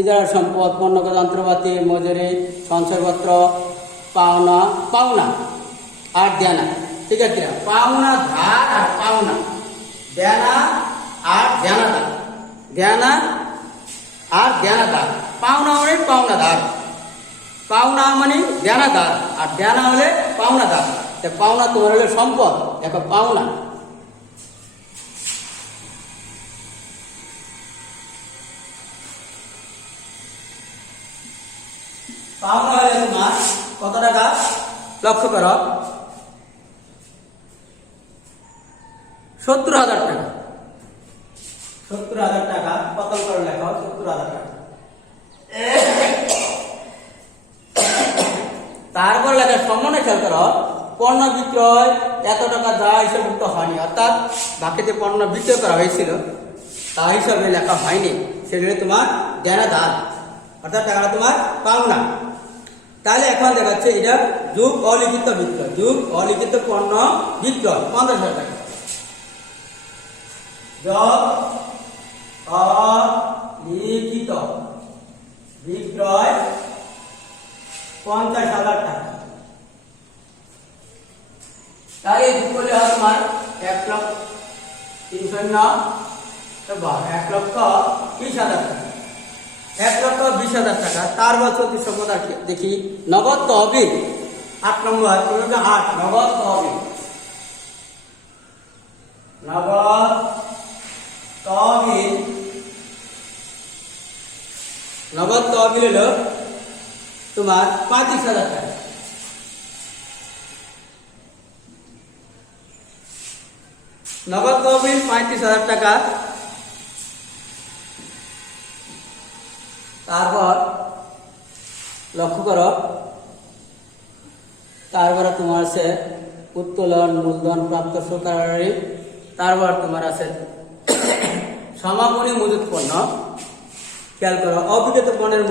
ইজারা সম্পদ, পণ্য যন্ত্রপাতি, মজুরি, সঞ্চয়পত্র, পাওনা আর দেনা। ঠিক আছে, পাওনা ধার আর পাওনা, দেনা আর দেনাদার, দেনা আর দেনাদার। পাওনা মানে পাওনাদার, পাওনা মানে দেনাদার, আর দেনা হলে পাওনাদার। পাওনা তোমার হলে সম্পদ। দেখো পাওনা, পাওনা হলে তোমার কত টাকা লক্ষ্য করো, 70,000 টাকা। 70,000 টাকা কত করে লেখো, 70,000 টাকা। তারপর লেখা সম্মানে খেয়াল করো, পণ্য বিক্রয় এত টাকা যা হিসাবভুক্ত হয়নি, অর্থাৎ বাকিতে পণ্য বিক্রয় করা হয়েছিল তা হিসাবে লেখা হয়নি, সেগুলো তোমার দেনাদার, অর্থাৎ টাকাটা তোমার পাওনা। তাহলে এখন দেখাচ্ছে এটা যোগ অলিখিত বিক্রয়, যোগ অলিখিত পণ্য বিক্রয় 50,000 টাকা, যোগ অলিখিত বিক্রয় 50,000 টাকা। তাহলে যোগ করলে হয় তোমার 1,20,000 টাকা, 1,20,000 টাকা। তারপর 34 নম্বর দেখি নগদ তহবিল, 8 নম্বর 8 নগদ তহবিল, নগদ তহবিল, নগদ তহবিল হলো তোমার 35,000 টাকা। নগদ তহবিল 35,000 টাকা। তারপর লক্ষ্য করো, তারপরে তোমার আছে উত্তোলন মূলধন প্রাপ্ত সুতারি, তারপর তোমার আছে সমাপনী মজুত পণ্য। খেয়াল করো, অবিক্রিত পণ্যের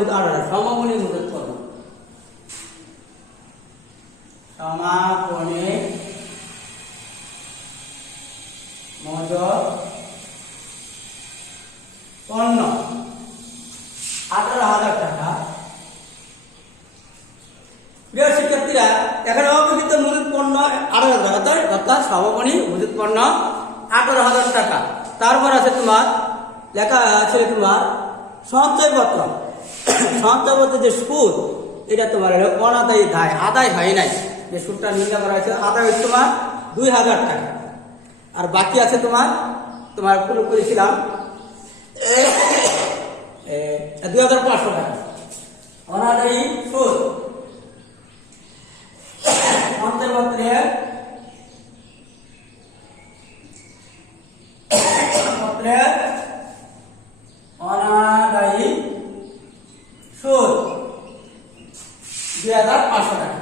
সমাপনী মজুত পণ্য, সমাপনী মজুত পণ্য 18,000 টাকা। প্রিয় শিক্ষার্থীরা, এখানে অবিক্রিত মজুত পণ্য 18,000 টাকা, অর্থাৎ সমাপনী মজুত পণ্য 18,000 টাকা। তারপর আছে তোমার লেখা আছে তোমার সঞ্চয়পত্র, সঞ্চয়পত্র যে সুদ, এটা তোমার অনাদায়ী দায়, আদায় হয় নাই, যে সুদটা নির্ণয় করা হয়েছে আদায় হচ্ছে তোমার 2,000 টাকা। আর বাকি আছে তোমার পুরো করেছিলাম 2,500 টাকা অনাদায়ী সুদ। সঞ্চয়পত্রের অনাদায়ী সুদ 2,500 টাকা।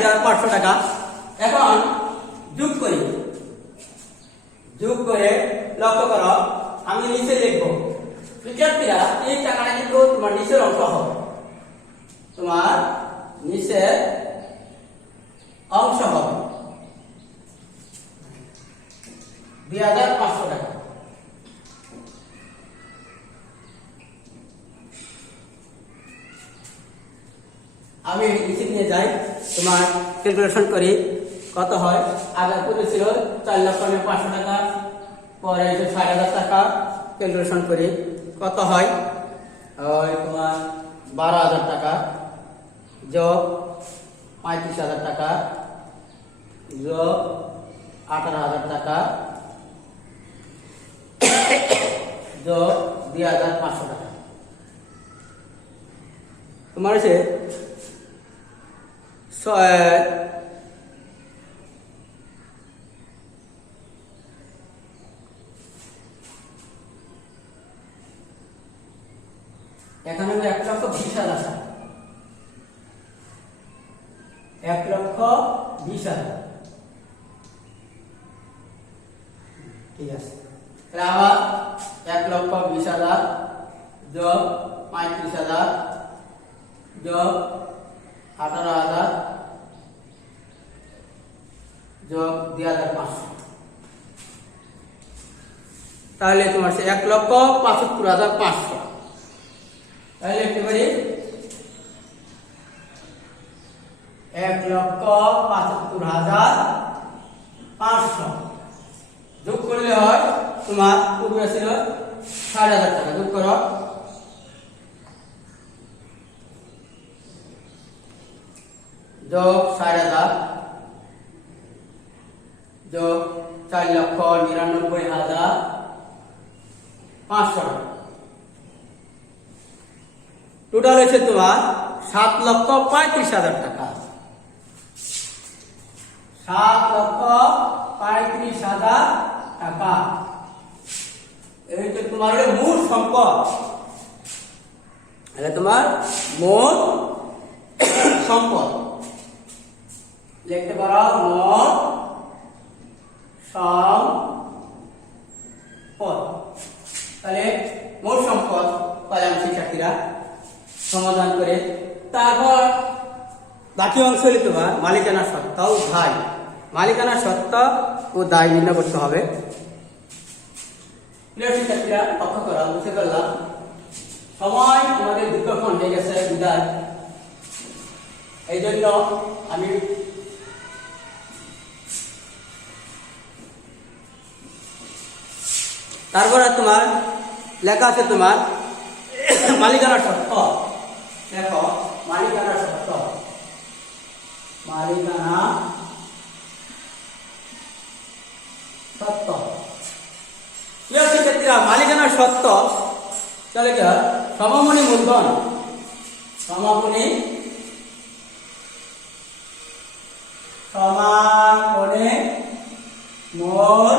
2,500 টাকা। এখন যোগ করি, যোগ করে লক্ষ্য করো, আমি নিচে লিখবো। শিক্ষার্থীরা, এই টাকাটা কিন্তু তোমার নিচের অংশ হবে, তোমার নিচের অংশ হবে 2,500 টাকা। আমি নিচে নিয়ে যাই, তোমার ক্যালকুলেশন করি কত হয়। আগে পুরো ছিল 4,500,000 টাকা, পরে 60,000 টাকা। ক্যালকুলেশন করি কত হয়, তোমার 12,000 টাকা যোগ 35,000 টাকা যোগ 18,000 টাকা যোগ 2,500 টাকা। তোমার হচ্ছে এখানে 1,20,000 টাকা, 1,20,000। ঠিক আছে, তাহলে আবার 1,20,000 যোগ 35,000 যোগ 18,000 যোগ 2,500, তাহলে তোমার 1,75,500। তাহলে লিখতে পারি 1,75,500 যোগ করলে হয় তোমার পূর্বে ছিল 60,000 টাকা। যোগ করো, যোগ 60,000 যোগ 4,99,500 টাকা। টোটাল হচ্ছে তোমার 7,35,000 টাকা। 7,35,000 টাকা। এই তো তোমার মূল সম্পদ, তাহলে তোমার মোট সম্পদ লিখতে পারো, মোট সম্পদ। তাহলে মোট সম্পদ পাইলাম শিক্ষার্থীরা সমাধান করে। তারপর বাকি অংশ হলে তোমার মালিকানা সত্ত্বা ও দায়। মালিকানা সত্ত্বা ও দায় নির্ণয় করতে হবে। প্রিয় শিক্ষার্থীরা লক্ষ্য করা, বুঝতে পারলাম সময় আমাদের দীর্ঘক্ষণ হয়ে গেছে বিদায়। এই জন্য আমি তারপরে তোমার লেখা আছে তোমার মালিকানা সত্ত্ব। দেখো মালিকানা সত্ত্ব, মালিকানা সত্ত্ব। প্রিয় শিক্ষার্থীরা মালিকানা সত্ত্ব তাহলে কি হয়? সমমনি মূলধন, সমাপনী সমাপনী মূল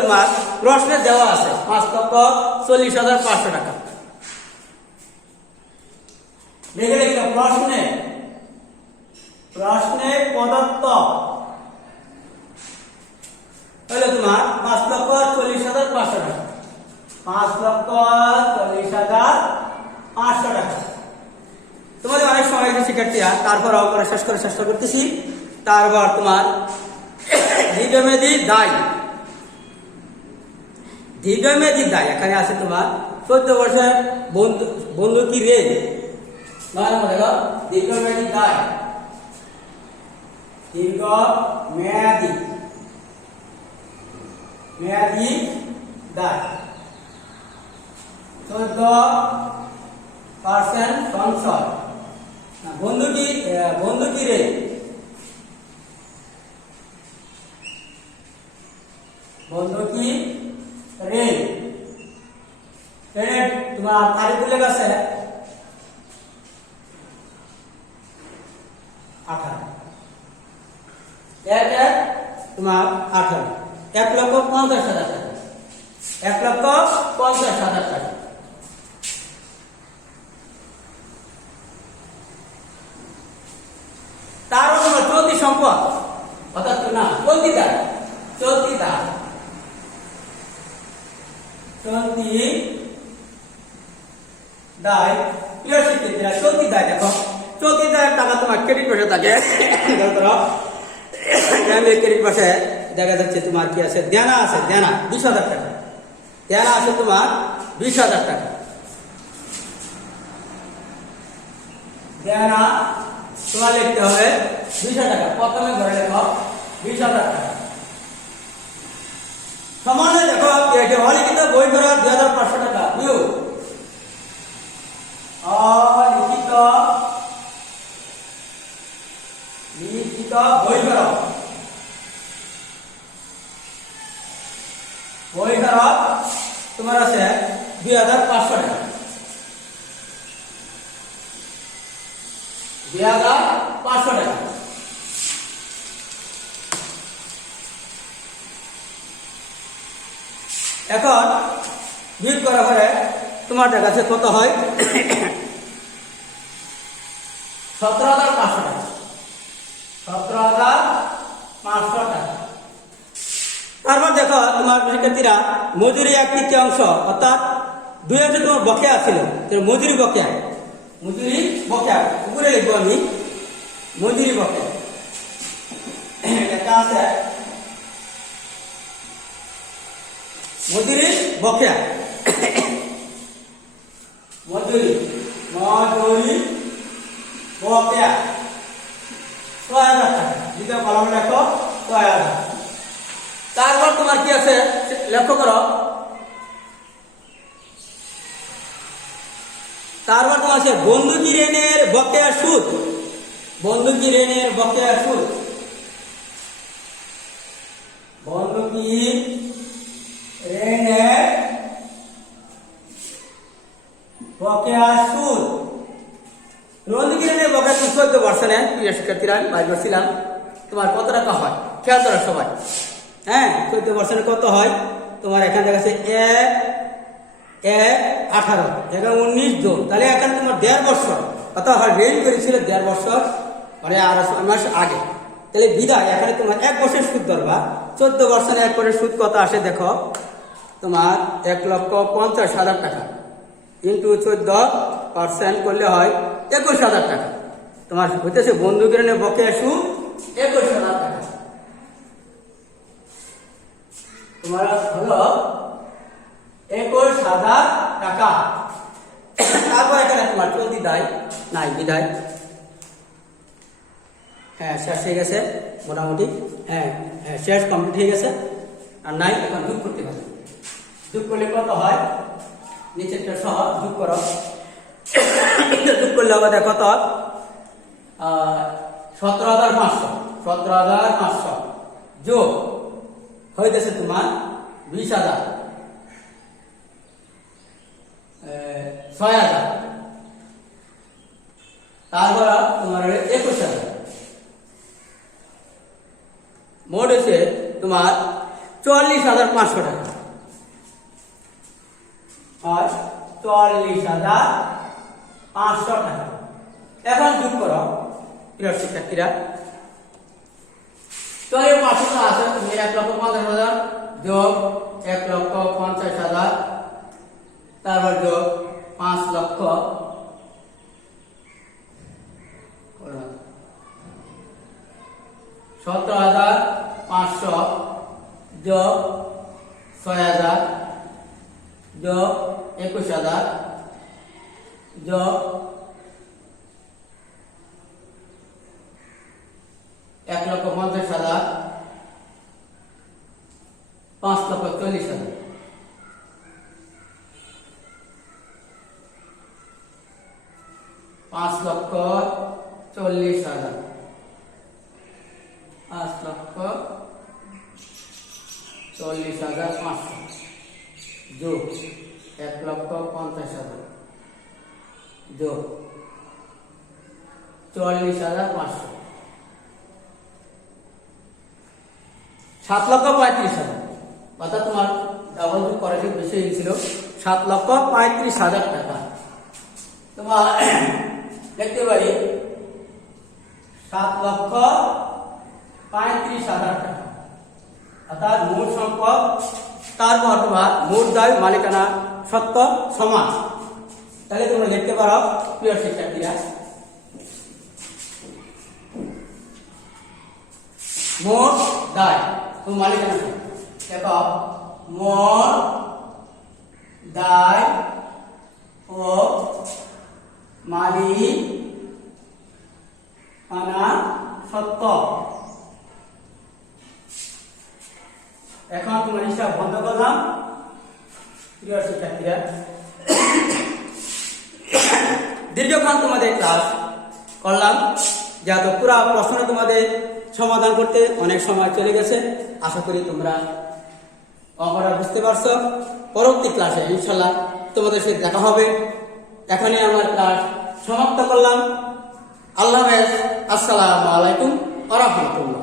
তোমার প্রশ্নে দেওয়া আছে 5,40,500 টাকা। দেখে লিখতে প্রশ্নে প্রদত্ত হলো তোমার 5,40,500 টাকা। 5,40,500 টাকা। তোমাদের অনেক সময় শিক্ষার্থীরা তারপর অঙ্কটা শেষ করে চেষ্টা করতেছি। তারপর তোমার দীর্ঘমেয়াদী দায়। দীর্ঘমেয়াদী দায় এখানে আছে তোমার 14 বছর বন্ধকি ঋণ। দীর্ঘমেয়াদী দায়, দীর্ঘমেয়াদী দায় 14% সংশয়। বন্ধকি ঋণ, বন্ধকি ঋণ তোমার তারিখ উল্লেখ আছে 18 তোমার 18 1,50,000 টাকা। 1,50,000 টাকা। তারও তোমার চলতি সম্পদ অর্থাৎ না চলতি দায়, চলতি দায়, চলতি দায়। প্রিয় শিক্ষার্থীরা চলতি দায় দেখো, চলতি দায়ের টাকা তোমার ক্রেডিট পাশে থাকে। ক্রেডিট পাশে দেখা যাচ্ছে তোমার কি আছে, দেনা আছে, দেনা 20,000 টাকা। দেনা আছে তোমার 20,000 টাকা। দেনা তোমার লিখতে হবে 20,000 টাকা। প্রথমে ধরে লেখো 20,000 টাকা। সমানে দেখো অলিখিত বই ফেরত 2,500 টাকা। অলিখিত বই ফেরত, বই ফেরত তোমার আছে 2,500 টাকা। 2,500 টাকা। এখন বিয়োগ করার পরে তোমার কাছে কত হয়? 17,500 টাকা। 17,500 টাকা। তারপর দেখো তোমার শিক্ষার্থীরা মজুরি এক তৃতীয়াংশ অর্থাৎ 2 অংশ তোমার বকেয়া ছিল। মজুরি বকেয়া, মজুরি বকেয়া উপরে লিখবো আমি মজুরি বকেয়া। এটা আছে মজুরি বকেয়া, মজুরি বকেয়া 6,000 টাকা। দ্বিতীয় কলমে লেখো 6,000। তারপর তোমার কি আছে লক্ষ্য করো। তারপর তোমার আছে বন্ধকি ঋণের বকেয়া সুদ। বন্ধকি ঋণের বকেয়া সুদ, বন্ধকি ঋণের বকেয়া সুদ। বন্ধকি ঋণের বকেয়া সুদ 14%। প্রিয় শিক্ষার্থীরা আমি বাইর করছিলাম তোমার কত টাকা হয় খেয়াল করো সবাই। হ্যাঁ 14% কত হয়? তোমার এখানে দেখা যাচ্ছে 18 এখানে 19 যোগ, তাহলে এখানে তোমার 1.5 বছর, অর্থাৎ রেল করেছিল 1.5 বছর, মানে 6 মাস আগে। তাহলে বিদায় এখানে তোমার 1 বছর সুদ ধরবা। 14 বছরে 1 করে সুদ কত আসে দেখো, তোমার 1,50,000 টাকা ইন্টু 14% করলে হয় 21,000 টাকা। তোমার হইতেছে বন্ধুকের বকেয়া সুদ 21,000 টাকা। তোমার হলো 21,000 টাকা। তারপর এখানে তোমার চলতি দায় নাই, বিদায় হ্যাঁ শেষ হয়ে গেছে মোটামুটি, হ্যাঁ হ্যাঁ শেষ কমপ্লিট হয়ে গেছে। আর নাই এখন যোগ করতে হবে। যোগ করলে কত হয়, নিচেরটা সহ যোগ করো। যোগ করলে হবে দেখো কত, 17,500 17,500 যোগ হইতেছে তোমার 20,000 6,000, তারপর তোমার 21,000, মোট হচ্ছে তোমার 40,500 টাকা। আর 40,500 টাকা। এখন যোগ করো প্রিয় শিক্ষার্থীরা, 500 আছে, তুমি 1,50,000 যোগ 1,50,000, তারপর যোগ 5 লক্ষ, 17,500 যোগ 6,000 যোগ 21,000 যোগ 1,50,000 5,40,000। 5,40,000 5,40,500 যোগ 1,50,000 যোগ 40,500 7,35,000। অর্থাৎ তোমার ডাবল যোগ করার বেশি হয়েছিল 7,35,000 টাকা। তোমার দেখতে পারি 7,35,000 টাকা, অর্থাৎ মোট সম্পদ তারপর তোমার মোট দায় মালিকানা সত্ত্ব সমান। তাহলে তোমরা লিখতে পারো প্রিয় শিক্ষার্থীরা, মোট দায় ও মালিকানা দেখো, মোট দায় ও মালিকানা সত্ত্ব। এখন তোমার হিসাব বন্ধ করলাম প্রিয় শিক্ষার্থীরা। দীর্ঘক্ষণ তোমাদের ক্লাস করলাম, যেহেতু পুরো প্রশ্ন তোমাদের সমাধান করতে অনেক সময় চলে গেছে। আশা করি তোমরা অঙ্কটা বুঝতে পারছো। পরবর্তী ক্লাসে ইনশাল্লাহ তোমাদের সাথে দেখা হবে। এখানে আমার ক্লাস সমাপ্ত করলাম। আল্লাহ হাফেজ। আসসালামু আলাইকুম ওয়া রাহমাতুল্লাহ।